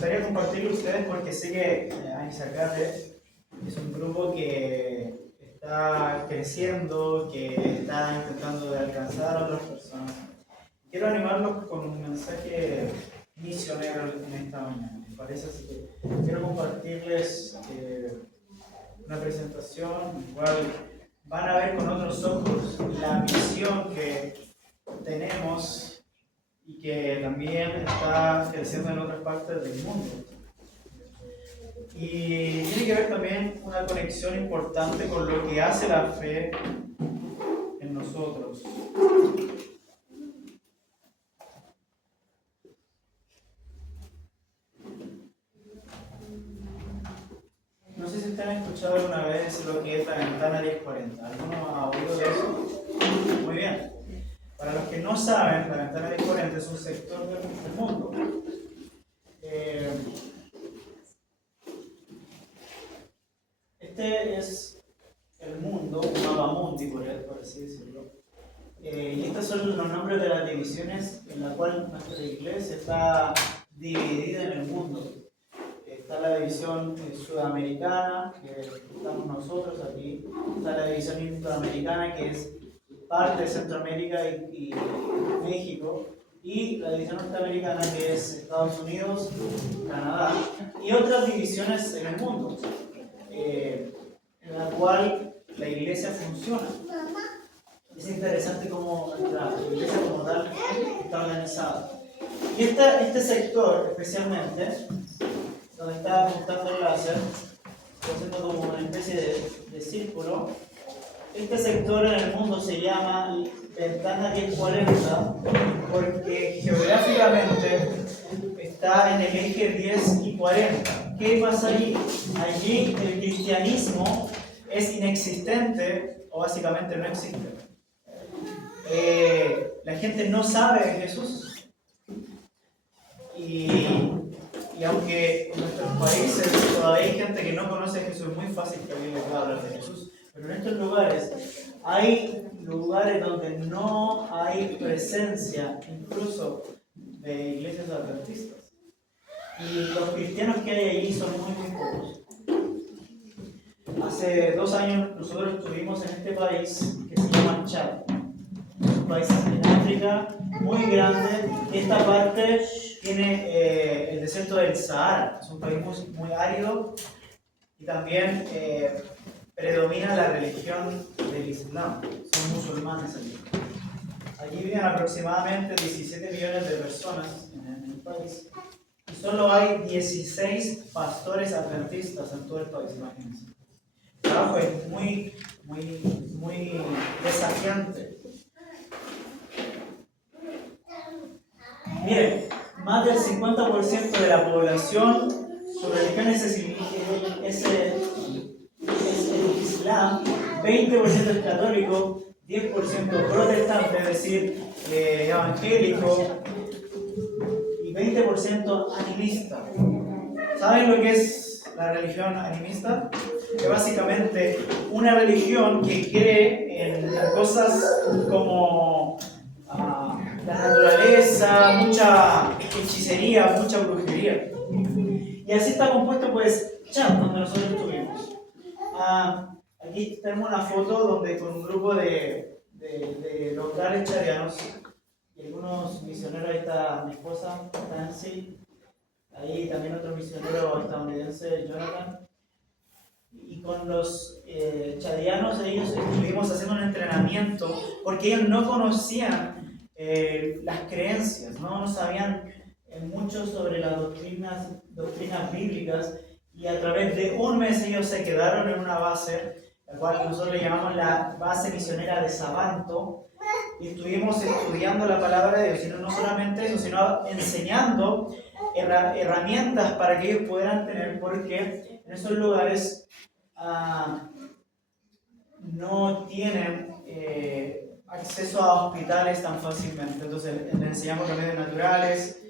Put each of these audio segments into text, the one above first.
gustaría compartirlo a ustedes porque sé que Anisacate es un grupo que está creciendo, que está intentando de alcanzar a otras personas. Quiero animarlos con un mensaje misionero en esta mañana, ¿les parece? Así que quiero compartirles una presentación en la cual van a ver con otros ojos la misión que tenemos y que también está creciendo en otras partes del mundo. Y tiene que ver también una conexión importante con lo que hace la fe en nosotros. No sé si ustedes han escuchado alguna vez lo que es la ventana 1040. ¿Alguno ha oído de eso? Muy bien. Para los que no saben, la ventana 1040 es un sector del mundo. Este es el mundo, un mapa mundi, por así decirlo. Y estos son los nombres de las divisiones en la cual nuestra iglesia está dividida en el mundo. Está la división sudamericana, que estamos nosotros aquí. Está la división interamericana, que es parte de Centroamérica y México. Y la división norteamericana, que es Estados Unidos, Canadá. Y otras divisiones en el mundo, en la cual la iglesia funciona. Es interesante cómo la iglesia como tal está organizada. Y este sector, especialmente, donde está apuntando el láser, haciendo como una especie de círculo. Este sector en el mundo se llama ventana 1040 porque geográficamente está en el eje 10 y 40. ¿Qué pasa allí? Allí el cristianismo es inexistente o básicamente no existe. La gente no sabe de Jesús y aunque en nuestros países todavía hay gente que no conoce a Jesús, es muy fácil que alguien le pueda hablar de Jesús, pero en estos lugares hay lugares donde no hay presencia incluso de iglesias adventistas y los cristianos que hay allí son muy pocos. Hace 2 años nosotros estuvimos en este país que se llama Chad. Es un país en África muy grande. Esta parte tiene el desierto del Sahara, es un país muy árido y también predomina la religión del Islam, son musulmanes allí. Allí viven aproximadamente 17 millones de personas en el país y solo hay 16 pastores adventistas en todo el país, imagínense. El trabajo es muy desafiante. Miren, más del 50% de la población, su religión es el Islam, 20% es católico, 10% protestante, es decir, evangélico, y 20% animista. ¿Saben lo que es la religión animista? Es básicamente una religión que cree en cosas como la naturaleza, mucha hechicería, mucha brujería. Y así está compuesto pues Chad, donde nosotros estuvimos. Aquí tenemos una foto donde con un grupo de locales chadianos y algunos misioneros, ahí está mi esposa, Nancy, ahí también otro misionero estadounidense, Jonathan. Y con los chadianos ellos estuvimos haciendo un entrenamiento porque ellos no conocían las creencias, no sabían mucho sobre las doctrinas bíblicas y a través de un mes ellos se quedaron en una base, la cual nosotros le llamamos la base misionera de Sabanto, y estuvimos estudiando la palabra de Dios, y no solamente eso, sino enseñando herramientas para que ellos pudieran tener, porque en esos lugares no tienen acceso a hospitales tan fácilmente. Entonces les enseñamos remedios naturales,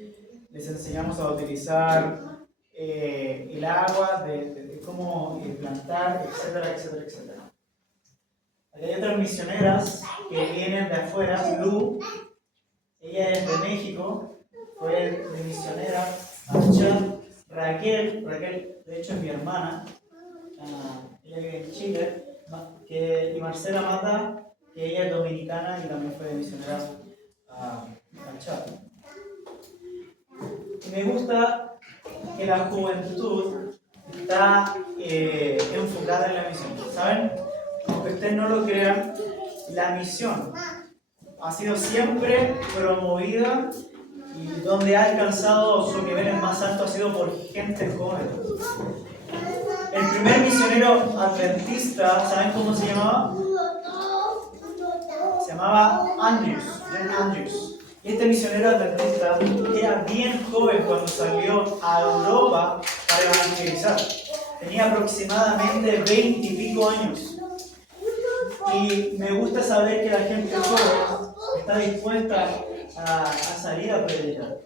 les enseñamos a utilizar el agua, de cómo plantar, etcétera, etcétera, etcétera. Aquí hay otras misioneras que vienen de afuera. Blue, ella es de México, fue de misionera a Chad Raquel, de hecho es mi hermana, ella vive en Chile, y Marcela Mata, que ella es dominicana y también fue misionera al Chad. Y me gusta que la juventud está enfocada en la misión. ¿Saben? Aunque ustedes no lo crean, la misión ha sido siempre promovida y donde ha alcanzado sus niveles más altos ha sido por gente joven. El primer misionero adventista, ¿saben cómo se llamaba? Se llamaba John Andrews. Y este misionero adventista era bien joven cuando salió a Europa para evangelizar. Tenía aproximadamente 20 y pico años. Y me gusta saber que la gente joven está dispuesta a salir a predicar.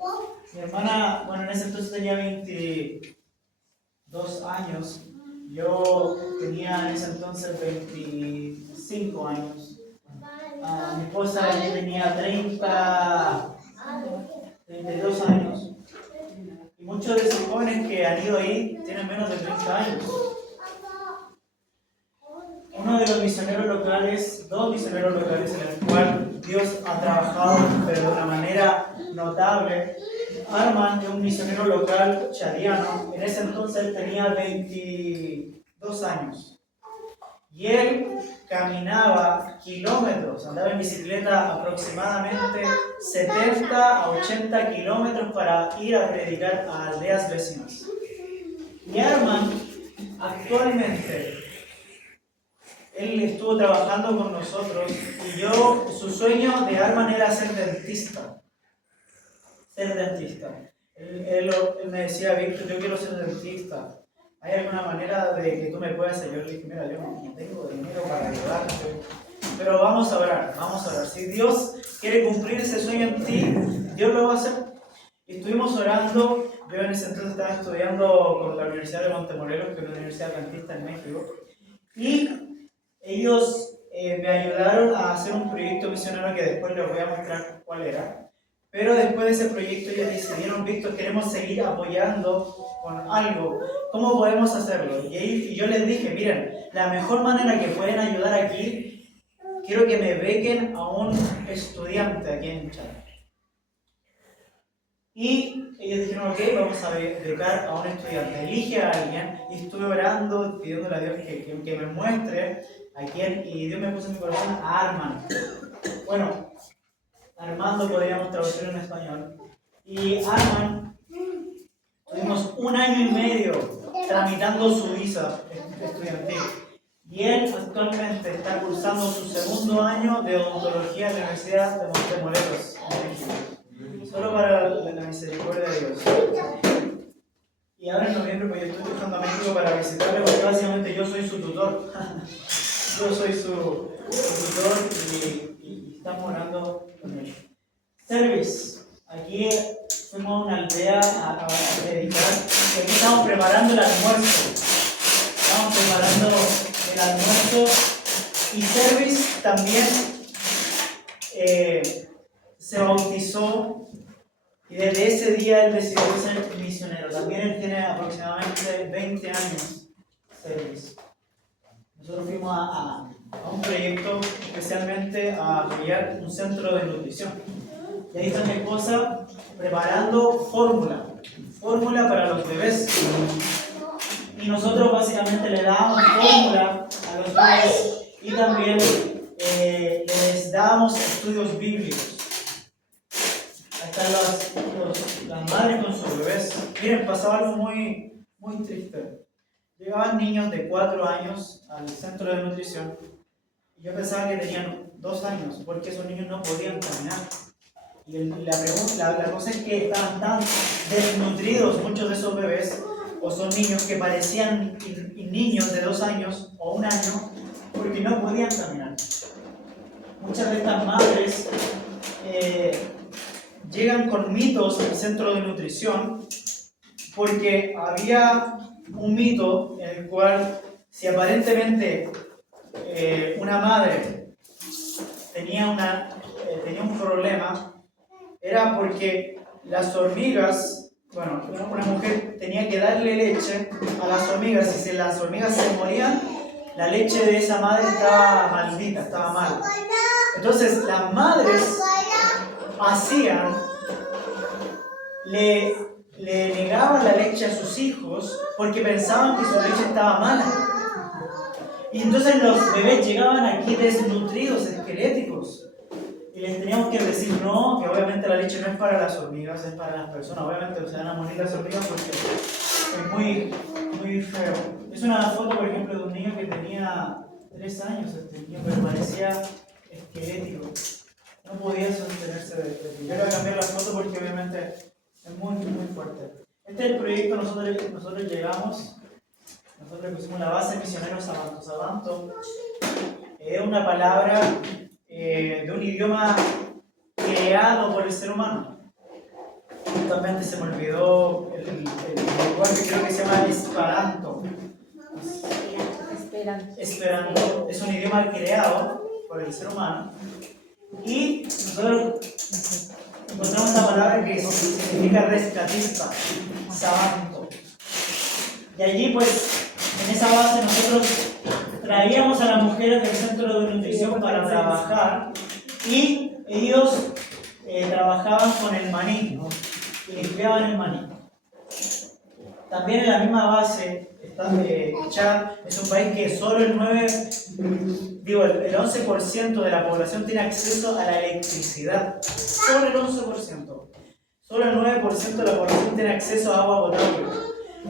Mi hermana, bueno, en ese entonces tenía 22 años. Yo tenía en ese entonces 25 años. Mi esposa ella tenía 32 años. Y muchos de esos jóvenes que han ido ahí tienen menos de 30 años. Uno de los misioneros locales, dos misioneros locales en el cual Dios ha trabajado, pero de una manera notable. Arman es un misionero local chadiano. En ese entonces él tenía 22 años. Y él caminaba kilómetros, andaba en bicicleta aproximadamente 70 a 80 kilómetros para ir a predicar a aldeas vecinas. Y Arman, actualmente, él estuvo trabajando con nosotros y su sueño de Arman era ser dentista. Él me decía, Víctor, yo quiero ser dentista. ¿Hay alguna manera de que tú me puedas ayudar? Yo le dije, mira, yo no tengo dinero para ayudarte, pero vamos a orar. Si Dios quiere cumplir ese sueño en ti, Dios lo va a hacer. Y estuvimos orando. Yo en ese entonces estaba estudiando con la Universidad de Montemorelos, que es una universidad adventista en México, y ellos me ayudaron a hacer un proyecto misionero que después les voy a mostrar cuál era. Pero después de ese proyecto ellos decidieron, Víctor, queremos seguir apoyando con algo. ¿Cómo podemos hacerlo? Y yo les dije, miren, la mejor manera que pueden ayudar aquí, quiero que me bequen a un estudiante aquí en Chile. Y ellos dijeron, ok, vamos a becar a un estudiante. Elige a alguien. Y estuve orando, pidiéndole a Dios que me muestre a quién. Y Dios me puso en mi corazón a Arman. Bueno, Armando podríamos traducirlo en español. Y Arman, tuvimos 1 año y medio tramitando su visa estudiantil. Y él actualmente está cursando su 2.º año de odontología en la Universidad de Montemorelos, en México. Solo para la misericordia de Dios. Y ahora en noviembre, pues yo estoy viajando a México para visitarle, porque básicamente yo soy su tutor. Yo soy su tutor y estamos orando con él. Service. Aquí fuimos a una aldea a predicar y aquí estamos preparando el almuerzo. Estamos preparando el almuerzo y Service también se bautizó y desde ese día él decidió ser misionero. También él tiene aproximadamente 20 años. Service. Nosotros fuimos a un proyecto especialmente a apoyar un centro de nutrición. Y ahí está mi esposa preparando fórmula para los bebés. Y nosotros básicamente le damos fórmula a los bebés y también les damos estudios bíblicos. Ahí están las madres con sus bebés. Miren, pasaba algo muy triste. Llegaban niños de 4 años al centro de nutrición y yo pensaba que tenían 2 años porque esos niños no podían caminar. Y la cosa es que estaban tan desnutridos muchos de esos bebés, o son niños que parecían niños de 2 años o 1 año, porque no podían caminar. Muchas de estas madres llegan con mitos al centro de nutrición porque había un mito en el cual si aparentemente una madre tenía un problema, era porque las hormigas, una mujer tenía tenía que darle leche a las hormigas, y si las hormigas se morían, la leche de esa madre estaba maldita, estaba mala. Entonces las madres hacían, le negaban la leche a sus hijos porque pensaban que su leche estaba mala. Y entonces los bebés llegaban aquí desnutridos, esqueléticos. Y les teníamos que decir no, que obviamente la leche no es para las hormigas, es para las personas. Obviamente se van a morir las hormigas porque es muy feo. Es una foto, por ejemplo, de un niño que tenía 3 años, este niño, pero parecía esquelético. No podía sostenerse de pie. Yo le voy a cambiar la foto porque obviamente es muy fuerte. Este es el proyecto, nosotros llegamos, nosotros pusimos la base misionero Sabanto. Sabanto es una palabra de un idioma creado por el ser humano. Justamente se me olvidó el lenguaje que creo que se llama Esperanto. Esperanto es un idioma creado por el ser humano. Y nosotros encontramos una palabra que significa rescatista, Sabanto. Y allí, pues, en esa base nosotros traíamos a las mujeres del centro de nutrición para trabajar, y ellos trabajaban con el maní, ¿no? Y limpiaban el maní. También en la misma base está Chad, es un país que solo el 11% de la población tiene acceso a la electricidad. Solo el 11%. Solo el 9% de la población tiene acceso a agua potable.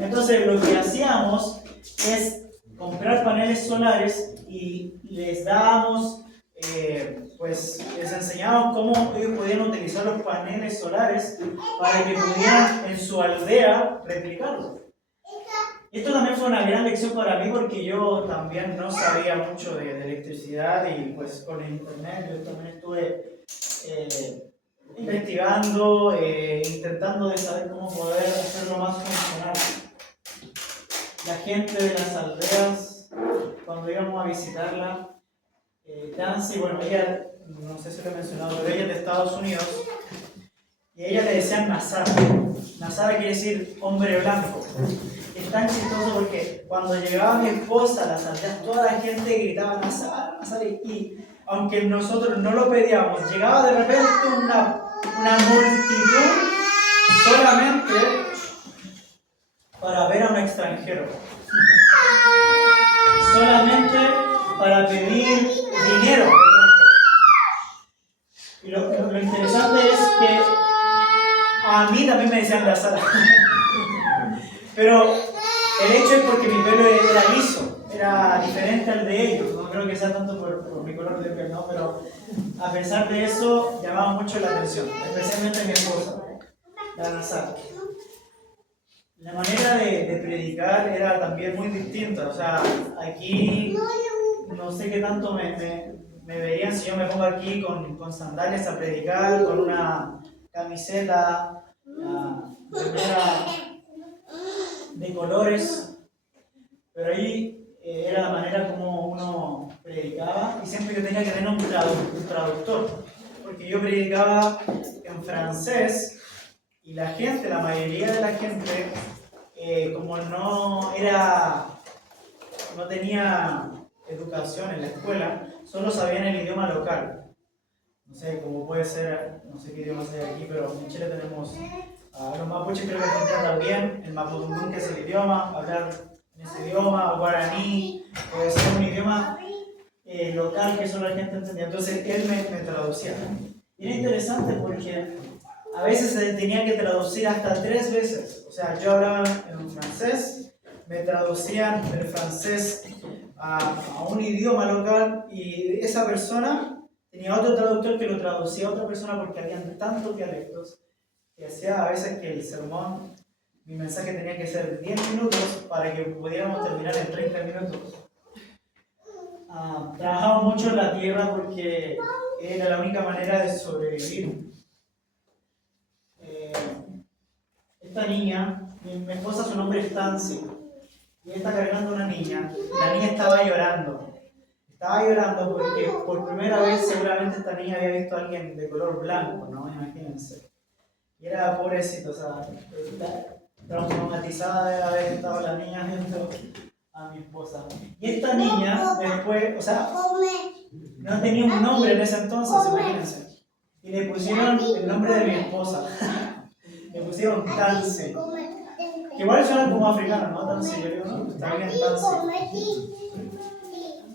Entonces lo que hacíamos es comprar paneles solares y les dábamos, les enseñábamos cómo ellos podían utilizar los paneles solares para que pudieran en su aldea replicarlos. Esto también fue una gran lección para mí porque yo también no sabía mucho de electricidad, y pues con el internet yo también estuve investigando, intentando de saber cómo poder hacerlo más funcional. La gente de las aldeas, cuando íbamos a visitarla, Nancy, bueno, ella, no sé si lo he mencionado, pero ella es de Estados Unidos, y a ella le decían Nazara. Nazara quiere decir hombre blanco. Es tan chistoso porque cuando llegaba mi esposa a las aldeas, toda la gente gritaba Nazara, Nazara, y aunque nosotros no lo pedíamos, llegaba de repente una multitud solamente para ver a un extranjero, solamente para pedir dinero. Y lo interesante es que a mí también me decían Nazara. Pero el hecho es porque mi pelo era liso, era diferente al de ellos. No creo que sea tanto por mi color de piel, ¿no? Pero a pesar de eso, llamaba mucho la atención, especialmente mi esposa, la Nazara. La manera de predicar era también muy distinta. O sea, aquí no sé qué tanto me verían si yo me pongo aquí con sandalias a predicar, con una camiseta de colores, pero ahí era la manera como uno predicaba, y siempre yo tenía que tener un traductor, porque yo predicaba en francés, y la mayoría de la gente, como no tenía educación en la escuela, solo sabían el idioma local. No sé, como puede ser, no sé qué idiomas hay aquí, pero en Chile tenemos los mapuches, creo que se también, el mapudungún, que es el idioma, hablar en ese idioma, guaraní, puede ser un idioma local que solo la gente entendía. Entonces él me traducía. Y era interesante porque a veces se tenía que traducir hasta 3 veces. O sea, yo hablaba en francés, me traducían del francés a un idioma local, y esa persona tenía otro traductor que lo traducía a otra persona, porque habían tantos dialectos que hacía a veces que el sermón, mi mensaje tenía que ser 10 minutos para que pudiéramos terminar en 30 minutos. Trabajamos mucho en la tierra porque era la única manera de sobrevivir. Esta niña, mi esposa, su nombre es Nancy, y ella está cargando una niña, y la niña estaba llorando. Estaba llorando porque por primera vez seguramente esta niña había visto a alguien de color blanco, ¿no? Imagínense. Y era pobrecito, o sea, traumatizada de haber estado la niña viendo a mi esposa. Y esta niña después, o sea, no tenía un nombre en ese entonces, imagínense. Y le pusieron el nombre de mi esposa. Le pusieron Tansi. Que igual suena como africano, ¿no? Tansi, yo digo, no, está bien Tansi.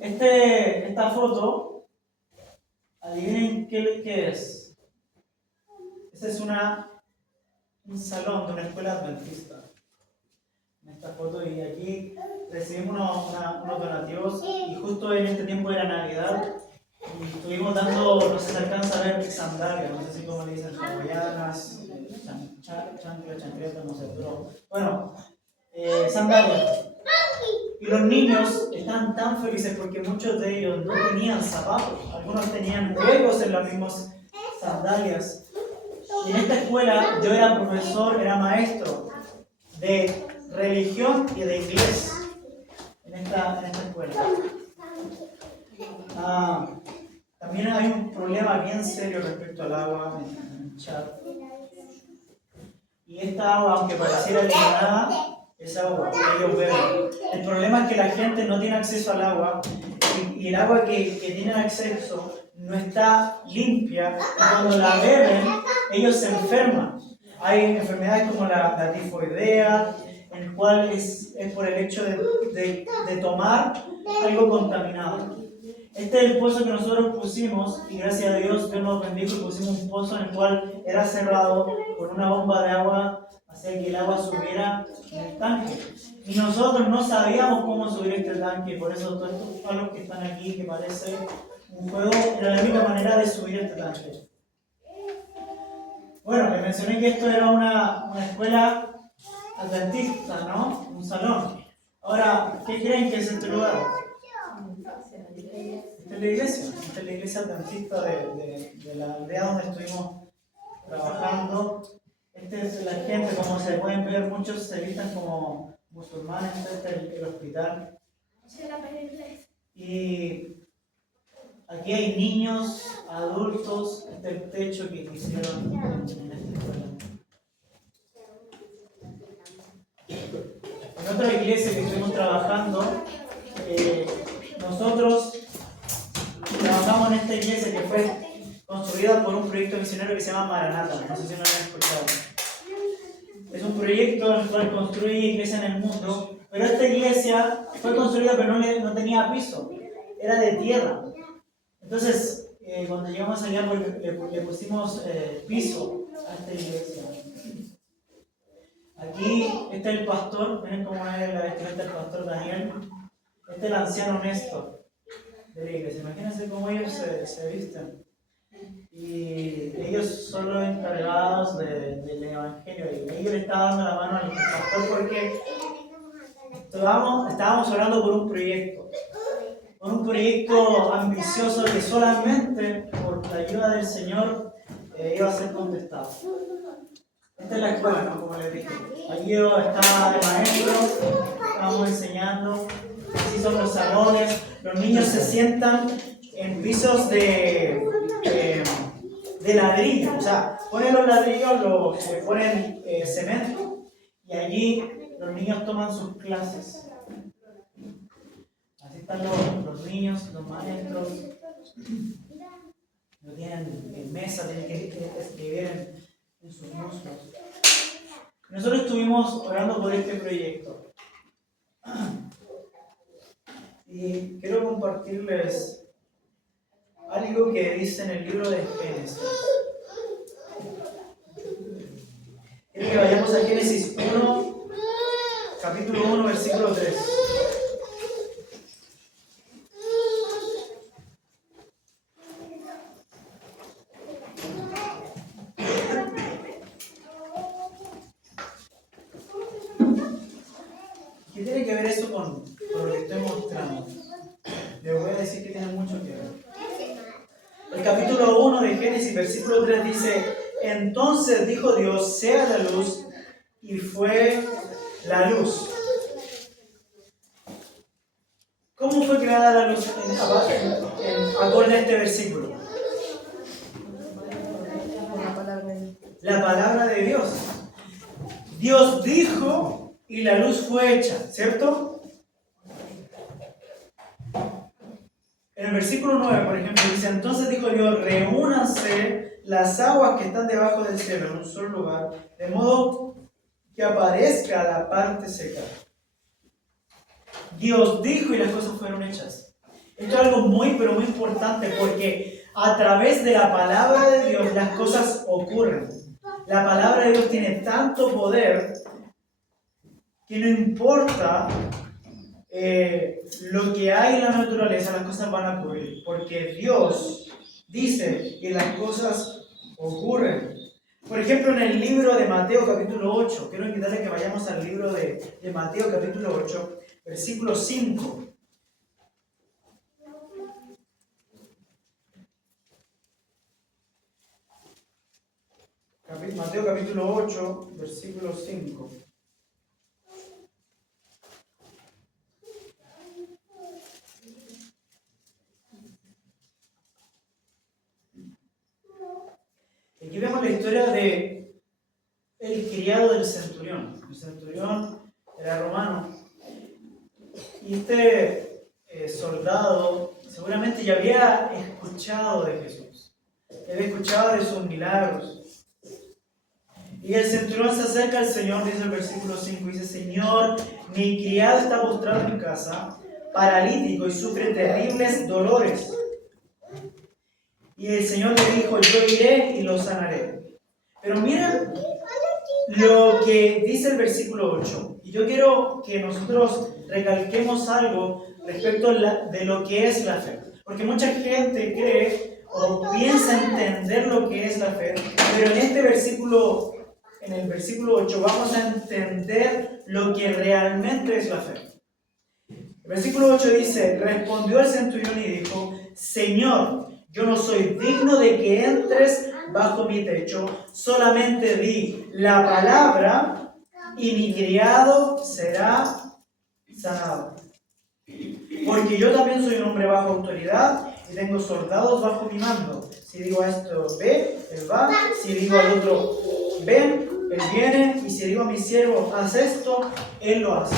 Esta foto, adivinen qué es. Este es un salón de una escuela adventista. En esta foto, y aquí recibimos unos donativos, y justo en este tiempo era Navidad, y estuvimos dando, no sé si alcanza a ver, sandalias, no sé si como le dicen, hawaianas, chancletas, no sé, pero bueno, sandalias. Y los niños están tan felices porque muchos de ellos no tenían zapatos, algunos tenían huecos en las mismas sandalias. Y en esta escuela yo era profesor, era maestro de religión y de inglés en esta escuela. También hay un problema bien serio respecto al agua en el chat. Y esta agua, aunque pareciera eliminada, es agua que ellos beben. El problema es que la gente no tiene acceso al agua, y el agua que tienen acceso no está limpia, y cuando la beben, ellos se enferman. Hay enfermedades como la tifoidea, en el cual es por el hecho de tomar algo contaminado. Este es el pozo que nosotros pusimos, y gracias a Dios nos bendijo y pusimos un pozo en el cual era cerrado con una bomba de agua, hacía que el agua subiera en el tanque. Y nosotros no sabíamos cómo subir este tanque, por eso todos estos palos que están aquí, que parece un juego, era la única manera de subir este tanque. Bueno, les mencioné que esto era una escuela adventista, ¿no? Un salón. Ahora, ¿qué creen que es este lugar? Esta es la iglesia adventista de la aldea donde estuvimos trabajando. Esta es la gente, como se pueden ver, muchos se vistan como musulmanes. Este es el hospital. Y aquí hay niños, adultos. Este es el techo que hicieron en esta escuela. En otra iglesia que estuvimos trabajando, nosotros trabajamos en esta iglesia que fue construida por un proyecto misionero que se llama Maranata. No sé si lo han escuchado. Es un proyecto en el cual construye iglesias en el mundo, pero esta iglesia fue construida pero no tenía piso, era de tierra. Entonces, cuando llegamos allá le pusimos piso a esta iglesia. Aquí este es el pastor, miren cómo es la vestimenta del pastor Daniel. Este es el anciano Néstor de la iglesia. Imagínense cómo ellos se visten. Y ellos son los encargados del evangelio. Y ellos le estaban dando la mano al pastor porque estábamos orando por un proyecto ambicioso que solamente por la ayuda del Señor iba a ser contestado. Esta es la escuela, ¿no? Como les dije. Allí yo estaba de maestro, estábamos enseñando. Así son los salones. Los niños se sientan en pisos de ladrillo. O sea, ponen los ladrillos, ponen cemento, y allí los niños toman sus clases. Así están los niños, los maestros. No tienen mesa, tienen que escribir en sus muslos. Nosotros estuvimos orando por este proyecto. Y quiero compartirles algo que dice en el libro de Génesis. Quiero que vayamos a Génesis 1, capítulo 1, versículo 3. ¿Qué tiene que ver eso con lo que estoy mostrando? Les voy a decir que tiene mucho que ver. El capítulo 1 de Génesis, versículo 3 dice: entonces dijo Dios, sea la luz, y fue la luz. ¿Cómo fue creada la luz acorde a este versículo? La palabra de Dios. Dios dijo y la luz fue hecha, ¿cierto? En el versículo 9, por ejemplo, dice: entonces dijo Dios, reúnanse las aguas que están debajo del cielo en un solo lugar, de modo que aparezca la parte seca. Dios dijo y las cosas fueron hechas. Esto es algo muy, pero muy importante, porque a través de la palabra de Dios las cosas ocurren. La palabra de Dios tiene tanto poder que no importa lo que hay en la naturaleza, las cosas van a ocurrir, porque Dios dice que las cosas ocurren. Por ejemplo, en el libro de Mateo capítulo 8, quiero invitarle a que vayamos al libro de Mateo capítulo 8, versículo 5. Mateo capítulo 8, versículo 5. Aquí vemos la historia de el criado del centurión. El centurión era romano. Y este soldado seguramente ya había escuchado de Jesús. Había escuchado de sus milagros. Y el centurión se acerca al Señor, dice el versículo 5, dice: Señor, mi criado está postrado en casa, paralítico, y sufre terribles dolores. Y el Señor le dijo: yo iré y lo sanaré. Pero mira lo que dice el versículo 8. Y yo quiero que nosotros recalquemos algo respecto de lo que es la fe. Porque mucha gente cree o piensa entender lo que es la fe, pero en el versículo 8 vamos a entender lo que realmente es la fe. El versículo 8 dice: respondió el centurión y dijo: Señor, yo no soy digno de que entres bajo mi techo, solamente di la palabra y mi criado será sanado. Porque yo también soy un hombre bajo autoridad y tengo soldados bajo mi mando. Si digo a esto, ve, él va. Si digo al otro, ven, él viene. Y si digo a mi siervo, haz esto, él lo hace.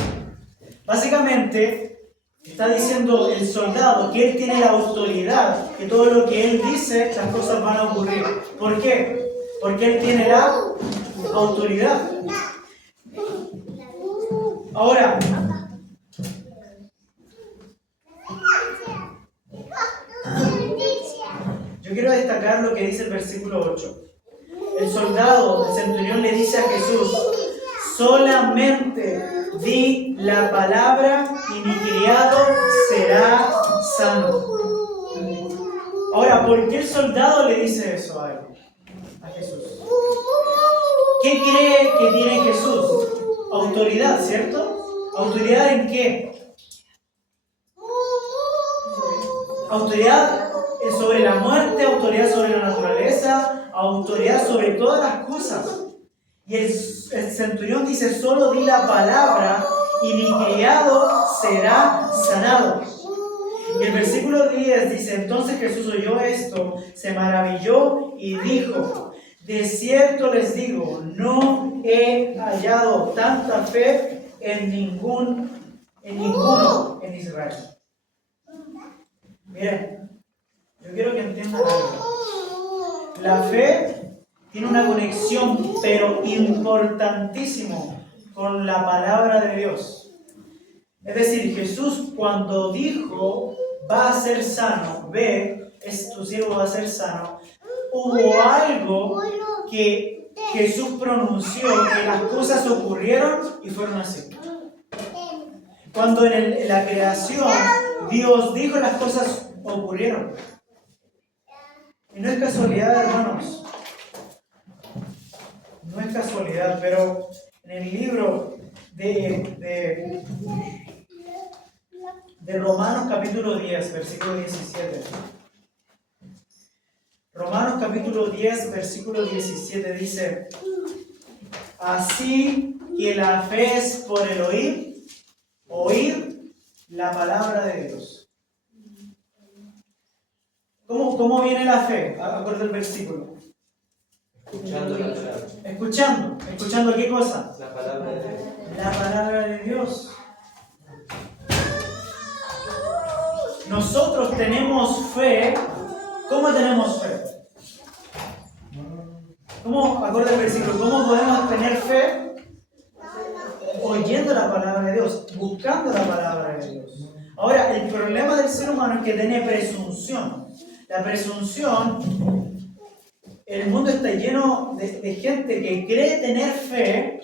Básicamente, está diciendo el soldado que él tiene la autoridad, que todo lo que él dice, las cosas van a ocurrir. ¿Por qué? Porque él tiene la autoridad. Ahora, yo quiero destacar lo que dice el versículo 8. El soldado, el centurión, le dice a Jesús: solamente di la palabra y mi criado será sano. Ahora, ¿por qué el soldado le dice eso a él? A Jesús. ¿Qué cree que tiene Jesús? Autoridad, ¿cierto? ¿Autoridad en qué? Autoridad sobre la muerte, autoridad sobre la naturaleza, autoridad sobre todas las cosas. Y el centurión dice: solo di la palabra y mi criado será sanado. Y el versículo 10 dice: entonces Jesús oyó esto, se maravilló y dijo: de cierto les digo, no he hallado tanta fe en ninguno en Israel. Miren, yo quiero que entiendan algo. La fe tiene una conexión, pero importantísimo, con la palabra de Dios. Es decir, Jesús, cuando dijo: va a ser sano, ve, tu siervo va a ser sano, hubo algo que Jesús pronunció, que las cosas ocurrieron y fueron así. Cuando en la creación Dios dijo, las cosas ocurrieron. Y no es casualidad, hermanos. No es casualidad, pero en el libro de Romanos capítulo 10, versículo 17. Romanos capítulo 10, versículo 17 dice: así que la fe es por el oír la palabra de Dios. ¿Cómo viene la fe? Acuerdo el versículo. Escuchando la palabra. ¿Escuchando qué cosa? La palabra de Dios. La palabra de Dios. Nosotros tenemos fe. ¿Cómo tenemos fe? ¿Cómo, acorde al versículo, cómo podemos tener fe? Oyendo la palabra de Dios, buscando la palabra de Dios. Ahora, el problema del ser humano es que tiene presunción. La presunción, el mundo está lleno de gente que cree tener fe,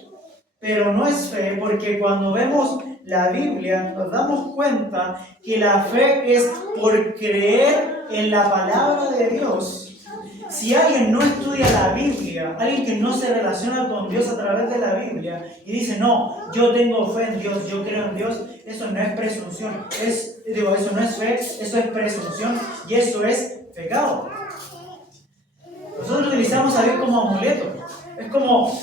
pero no es fe, porque cuando vemos la Biblia nos damos cuenta que la fe es por creer en la palabra de Dios. Si alguien no estudia la Biblia, alguien que no se relaciona con Dios a través de la Biblia y dice, no, yo tengo fe en Dios, yo creo en Dios, eso no es presunción, eso no es fe, eso es presunción y eso es pecado. Nosotros utilizamos a Dios como amuleto. Es como,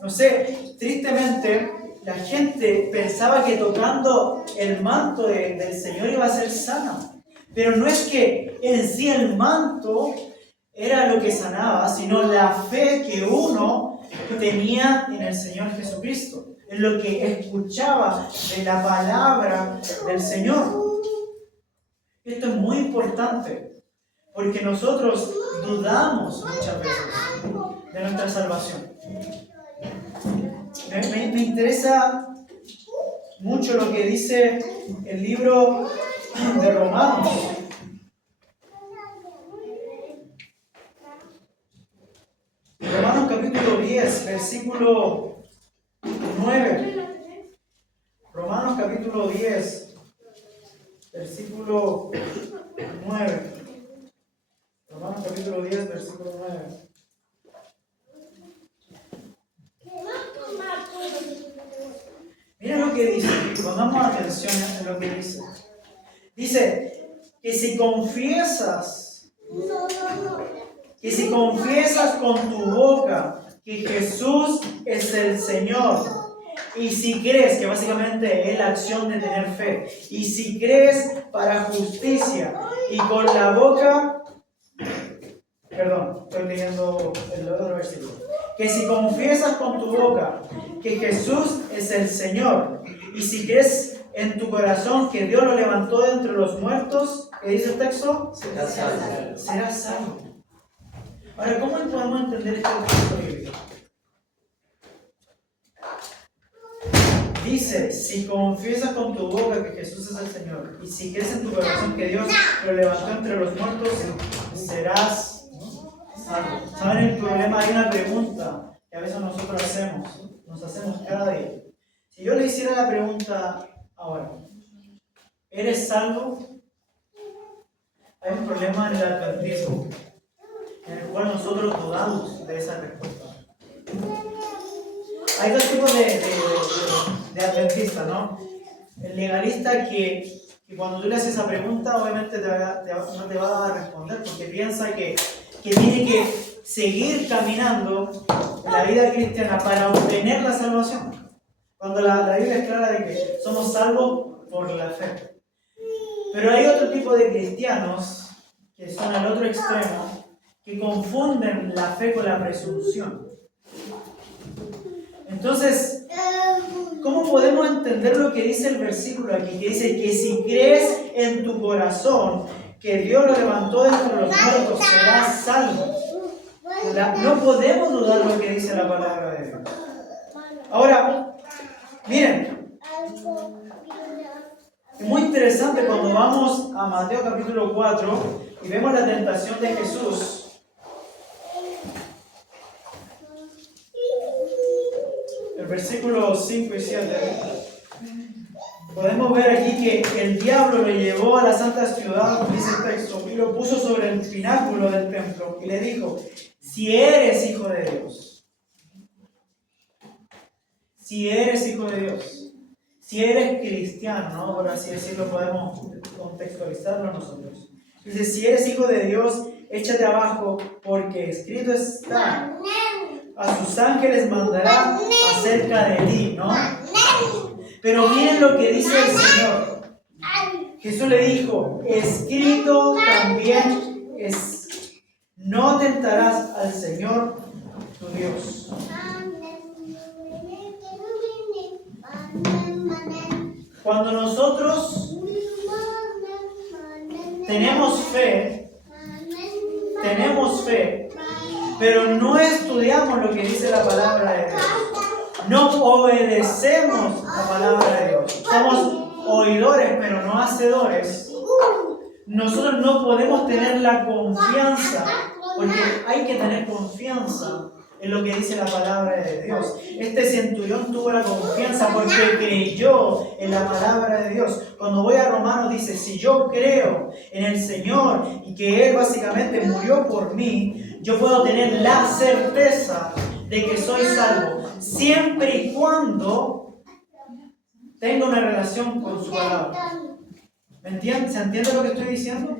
no sé, tristemente la gente pensaba que tocando el manto del Señor iba a ser sana. Pero no es que en sí el manto era lo que sanaba, sino la fe que uno tenía en el Señor Jesucristo, en lo que escuchaba de la palabra del Señor. Esto es muy importante, porque nosotros dudamos muchas veces de nuestra salvación. Me interesa mucho lo que dice el libro de Romanos. Romanos capítulo 10, versículo 9. Romanos capítulo 10, versículo 9. Romanos capítulo 10, versículo 9. Mira lo que dice, pongamos atención a lo que dice. Dice que si confiesas con tu boca que Jesús es el Señor, y si crees, que básicamente es la acción de tener fe, y si crees para justicia, y con la boca, perdón, estoy leyendo el otro versículo, que si confiesas con tu boca que Jesús es el Señor, y si crees en tu corazón que Dios lo levantó de entre los muertos, ¿qué dice el texto? Serás salvo. Serás salvo. Ahora, ¿cómo podemos entender este texto bíblico? Dice, si confiesas con tu boca que Jesús es el Señor, y si crees en tu corazón que Dios lo levantó entre los muertos, serás salvo. ¿Saben el problema? Hay una pregunta que a veces nosotros nos hacemos cada día. Si yo le hiciera la pregunta ahora, ¿eres salvo? Hay un problema en el adventismo, en el cual nosotros dudamos de esa respuesta. Hay dos tipos de adventistas, ¿no? El legalista que cuando tú le haces esa pregunta, obviamente no te va a responder, porque piensa que tiene que seguir caminando en la vida cristiana para obtener la salvación. Cuando la Biblia es clara de que somos salvos por la fe. Pero hay otro tipo de cristianos que son al otro extremo, que confunden la fe con la presunción. Entonces, ¿cómo podemos entender lo que dice el versículo aquí? Que dice que si crees en tu corazón que Dios lo levantó de entre los muertos, serás salvo. No podemos dudar lo que dice la palabra de Dios. Ahora, miren, es muy interesante cuando vamos a Mateo capítulo 4 y vemos la tentación de Jesús. El versículo 5 y 7. Podemos ver aquí que el diablo lo llevó a la santa ciudad, dice el texto, y lo puso sobre el pináculo del templo y le dijo, si eres hijo de Dios, si eres hijo de Dios, si eres cristiano, ¿no? Por así decirlo, podemos contextualizarlo nosotros. Dice, si eres hijo de Dios, échate abajo, porque escrito está, a sus ángeles mandará acerca de ti, ¿no? Pero miren lo que dice el Señor. Jesús le dijo, escrito también es, no tentarás al Señor tu Dios. Cuando nosotros tenemos fe, pero no estudiamos lo que dice la palabra de Dios, no obedecemos la palabra de Dios, somos oidores pero no hacedores, nosotros no podemos tener la confianza, porque hay que tener confianza en lo que dice la palabra de Dios. Este centurión tuvo la confianza porque creyó en la palabra de Dios. Cuando voy a Romanos dice, si yo creo en el Señor y que Él básicamente murió por mí, yo puedo tener la certeza de que soy salvo, siempre y cuando tenga una relación con su palabra. ¿Me entiende? ¿Se entiende lo que estoy diciendo?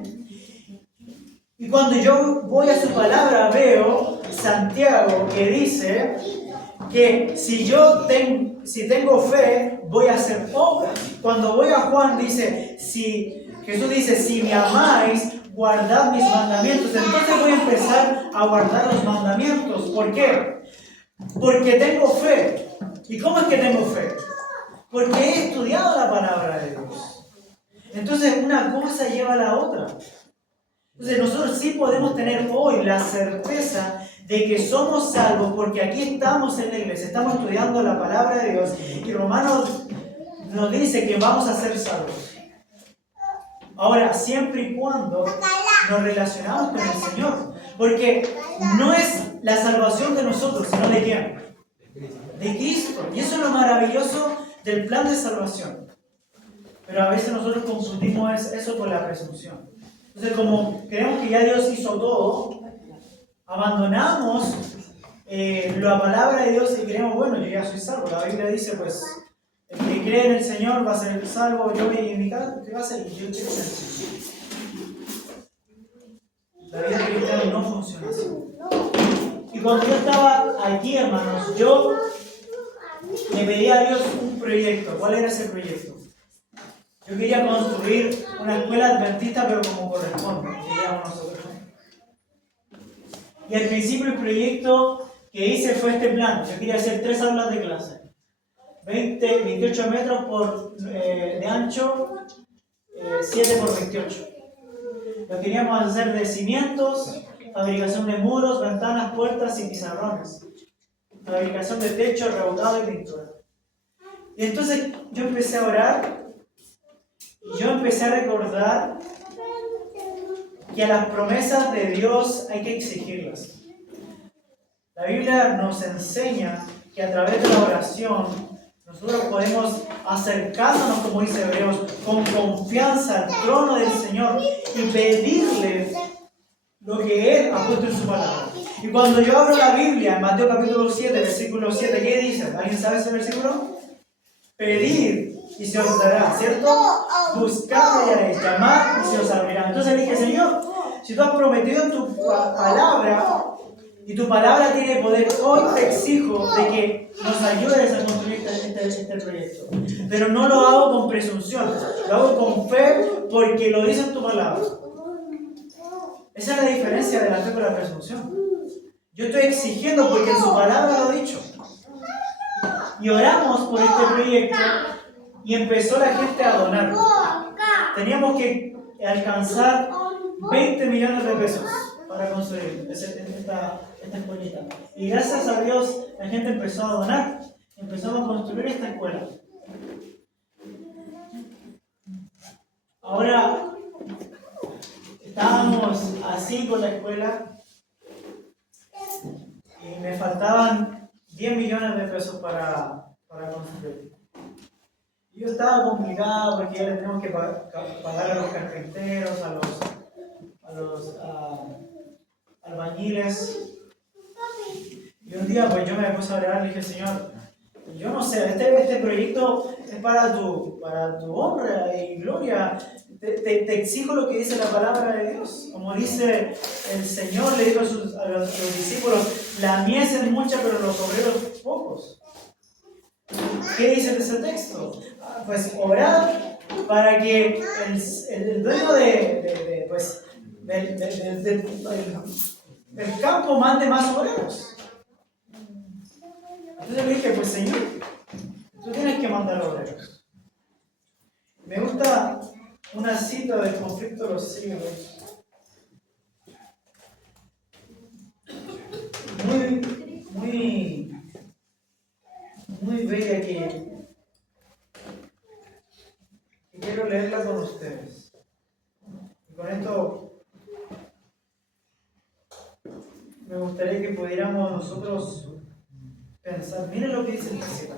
Y cuando yo voy a su palabra veo Santiago que dice que si tengo fe voy a hacer obras. Cuando voy a Juan dice, Jesús dice, si me amáis, guardad mis mandamientos. Entonces voy a empezar a guardar los mandamientos. ¿Por qué? Porque tengo fe. ¿Y cómo es que tengo fe? Porque he estudiado la palabra de Dios. Entonces una cosa lleva a la otra. Entonces nosotros sí podemos tener hoy la certeza de que somos salvos porque aquí estamos en la iglesia, estamos estudiando la palabra de Dios y Romanos nos dice que vamos a ser salvos. Ahora, siempre y cuando nos relacionamos con el Señor, porque no es la salvación de nosotros, sino de ¿quién? De Cristo. Y eso es lo maravilloso del plan de salvación. Pero a veces nosotros confundimos eso con la presunción. Entonces, como creemos que ya Dios hizo todo, abandonamos la palabra de Dios y creemos, bueno, yo ya soy salvo. La Biblia dice, pues, el que cree en el Señor va a ser salvo. Yo en mi casa, ¿qué va a ser? Yo quiero ser salvo. La vida cristiana no funciona así. Y cuando yo estaba aquí, hermanos, yo le pedí a Dios un proyecto. ¿Cuál era ese proyecto? Yo quería construir una escuela adventista, pero como corresponde, diríamos nosotros. Y al principio el proyecto que hice fue este plan. Yo quería hacer 3 aulas de clase. 28 metros de ancho, 7 por 28. Lo queríamos hacer de cimientos, fabricación de muros, ventanas, puertas y pizarrones. Fabricación de techo, revocado y pintura. Y entonces yo empecé a orar. Y yo empecé a recordar que a las promesas de Dios hay que exigirlas. La Biblia nos enseña que a través de la oración nosotros podemos acercarnos, como dice Hebreos, con confianza al trono del Señor y pedirle lo que Él ha puesto en su palabra. Y cuando yo abro la Biblia en Mateo capítulo 7, versículo 7, ¿qué dice? ¿Alguien sabe ese versículo? Pedir y se os dará, ¿cierto? Buscad y haréis, llamad y se os abrirá. Entonces dije, Señor, si tú has prometido en tu palabra y tu palabra tiene poder, hoy te exijo de que nos ayudes a construir este proyecto. Pero no lo hago con presunción, lo hago con fe porque lo dice en tu palabra. Esa es la diferencia de la fe con la presunción. Yo estoy exigiendo porque en su palabra lo ha dicho. Y oramos por este proyecto y empezó la gente a donar. Teníamos que alcanzar 20 millones de pesos para construir esta escuelita. Y gracias a Dios la gente empezó a donar. Empezamos a construir esta escuela. Ahora estábamos así con la escuela y me faltaban 10 millones de pesos para construir. Y yo estaba complicado porque ya le tenemos que pagar a los carpinteros, a los albañiles. Y un día pues yo me puse a orar y le dije, Señor, yo no sé, este proyecto es para tu honra y gloria. Te exijo lo que dice la palabra de Dios. Como dice el Señor, le dijo a los discípulos, la mies es mucha, pero los obreros pocos. ¿Qué dice ese texto? Pues orar para que el dueño del campo mande más obreros. Entonces le dije, pues Señor, tú tienes que mandar obreros. Me gusta una cita del conflicto de los siglos. Muy bella que quiero leerla con ustedes. Y con esto me gustaría que pudiéramos nosotros pensar. Miren lo que dice esta cita.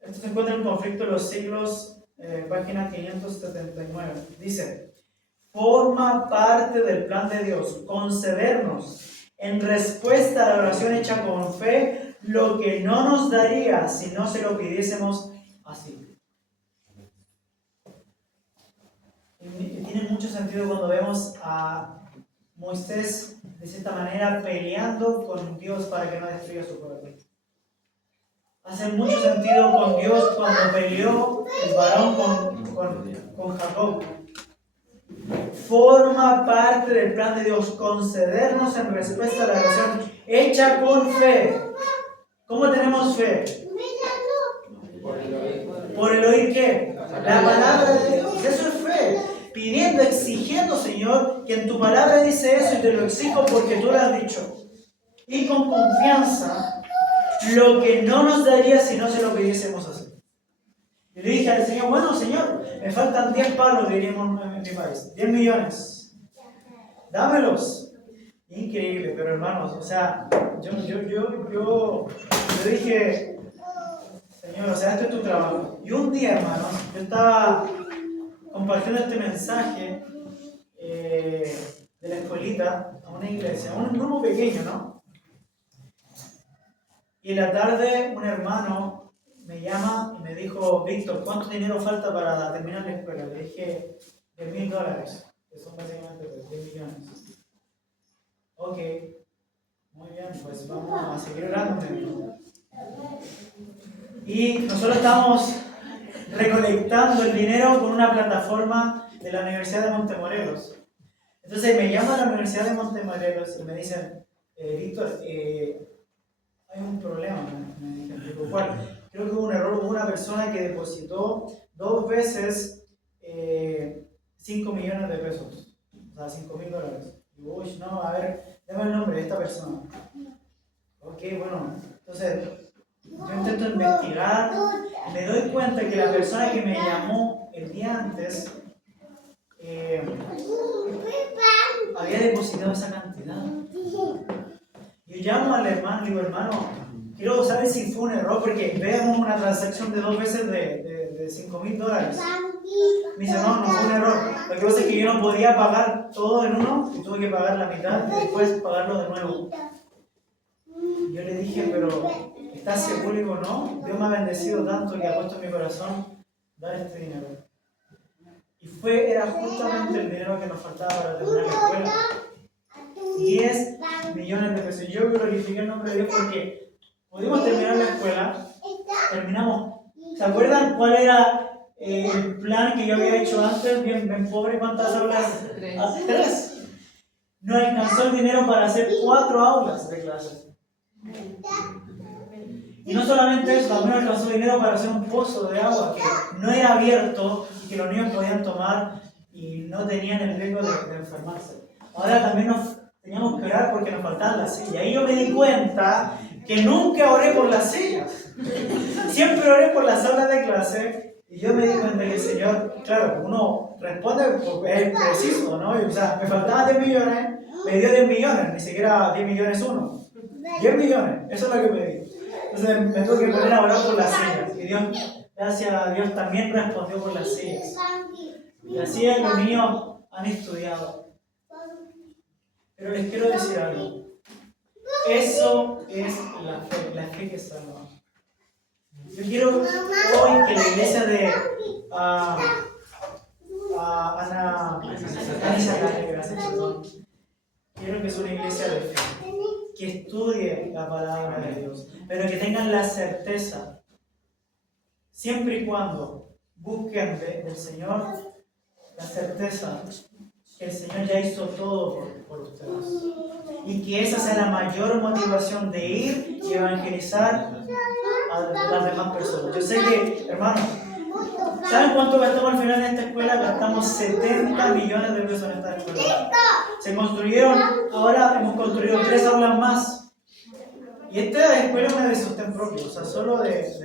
Esto se encuentra en el conflicto de los siglos, página 579. Dice, forma parte del plan de Dios concedernos en respuesta a la oración hecha con fe lo que no nos daría si no se lo pidiésemos así. Y tiene mucho sentido cuando vemos a Moisés de cierta manera peleando con Dios para que no destruya su pueblo. Hace mucho sentido con Dios cuando peleó el varón con Jacob. Forma parte del plan de Dios concedernos en respuesta a la oración hecha con fe. ¿Cómo tenemos fe? ¿Por el oír qué? La palabra de Dios. Eso es fe. Pidiendo, exigiendo, Señor, que en tu palabra dice eso y te lo exijo porque tú lo has dicho. Y con confianza, lo que no nos daría si no se lo pidiésemos así. Y le dije al Señor, bueno, Señor, me faltan 10 palos, diríamos en mi país, 10 millones. Dámelos. Increíble, pero hermanos, o sea, yo dije, Señor, o sea, este es tu trabajo. Y un día, hermanos, yo estaba compartiendo este mensaje de la escuelita a una iglesia, a un grupo pequeño, ¿no? Y en la tarde un hermano me llama y me dijo, Víctor, ¿cuánto dinero falta para terminar la escuela? Le dije, $10,000, que son básicamente 10 millones. Ok, muy bien, pues vamos a seguir orando. Y nosotros estamos recolectando el dinero con una plataforma de la Universidad de Montemorelos. Entonces me llaman a la Universidad de Montemorelos y me dicen, Víctor, hay un problema, me dijeron. Digo, ¿cuál? Creo que hubo un error, hubo una persona que depositó 2 veces 5 millones de pesos, o sea, $5,000. Digo, uy, no, a ver, dame el nombre de esta persona. Ok, bueno, entonces yo intento investigar, me doy cuenta que la persona que me llamó el día antes había depositado esa cantidad. Yo llamo al hermano y digo, hermano, quiero saber si fue un error, porque vemos una transacción de 2 veces de $5,000. Me dice, no fue un error. Lo que pasa es que yo no podía pagar todo en uno y tuve que pagar la mitad y después pagarlo de nuevo. Y yo le dije, pero ¿estás seguro? Y digo, no, Dios me ha bendecido tanto que ha puesto en mi corazón dar este dinero. Y era justamente el dinero que nos faltaba para terminar la escuela. 10 millones de pesos. Yo glorifiqué el nombre de Dios porque pudimos terminar la escuela, terminamos. ¿Se acuerdan cuál era el plan que yo había hecho antes? Bien pobre, ¿cuántas aulas? 3. No alcanzó el dinero para hacer 4 aulas de clases. Y no solamente eso, también alcanzó dinero para hacer un pozo de agua que no era abierto y que los niños podían tomar y no tenían el riesgo de enfermarse. Ahora también nos teníamos que orar porque nos faltaban las sillas. Y ahí yo me di cuenta que nunca oré por las sillas. Siempre oré por las aulas de clase. Y yo me di cuenta que el Señor, claro, uno responde porque es preciso, ¿no? O sea, me faltaban 10 millones, me dio 10 millones, ni siquiera 10 millones uno. 10 millones, eso es lo que pedí. Entonces me tuve que poner a orar por las sillas. Y Dios, gracias a Dios, también respondió por las sillas. Y así los niños han estudiado. Pero les quiero decir algo. Eso es la fe que salva. Yo quiero hoy que la iglesia de Ana quiero que sea una iglesia de fe, que estudie la palabra de Dios, pero que tengan la certeza, siempre y cuando busquen del Señor, la certeza que el Señor ya hizo todo por ustedes. Y que esa sea la mayor motivación de ir y evangelizar a las demás personas. Yo sé que, hermanos, ¿saben cuánto gastamos al final en esta escuela? Gastamos 70 millones de pesos en esta escuela. Se construyeron, ahora hemos construido 3 aulas más. Y esta escuela es una de sostén propio, o sea, solo de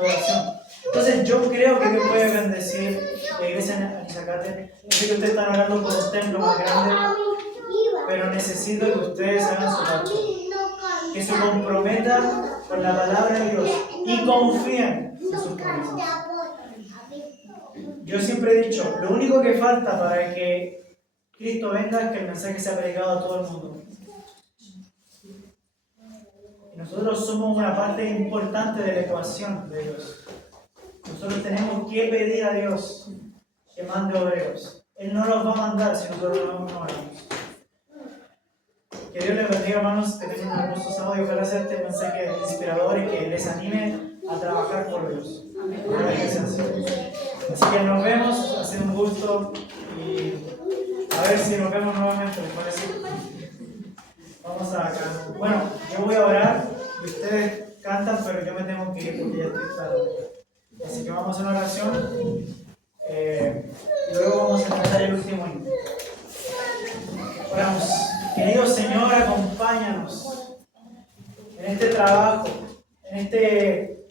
oración. Entonces yo creo que Dios puede bendecir la iglesia en Anizacate. Yo sé que ustedes están orando por un templo más grande, pero necesito que ustedes hagan su parte. Que se comprometan con la palabra de Dios y confíen en sus promesas. Yo siempre he dicho, lo único que falta para que Cristo venga es que el mensaje sea predicado a todo el mundo. Y nosotros somos una parte importante de la ecuación de Dios. Nosotros tenemos que pedir a Dios que mande obreros. Él no los va a mandar si nosotros no oramos. Que Dios les bendiga, hermanos. Tenemos un hermoso sábado y ojalá sea este mensaje inspirador y que les anime a trabajar por Dios. Gracias. Así que nos vemos, ha sido un gusto y a ver si nos vemos nuevamente, ¿les parece? Vamos a cantar. Bueno, yo voy a orar y ustedes cantan, pero yo me tengo que ir porque ya estoy tarde. Así que vamos a hacer una oración y luego vamos a empezar el último himno. Oramos. Querido Señor, acompáñanos en este trabajo, en este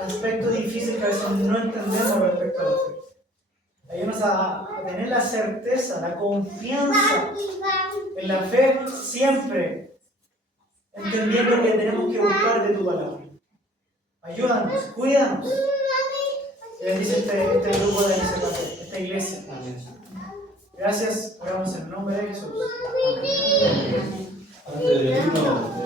aspecto difícil que a veces no entendemos respecto a la fe. Ayúdanos a tener la certeza, la confianza en la fe siempre, entendiendo que tenemos que buscar de tu palabra. Ayúdanos, cuídanos. Y bendice este grupo de Anizacate, esta iglesia. Gracias, oramos en el nombre de Jesús. Antes del himno,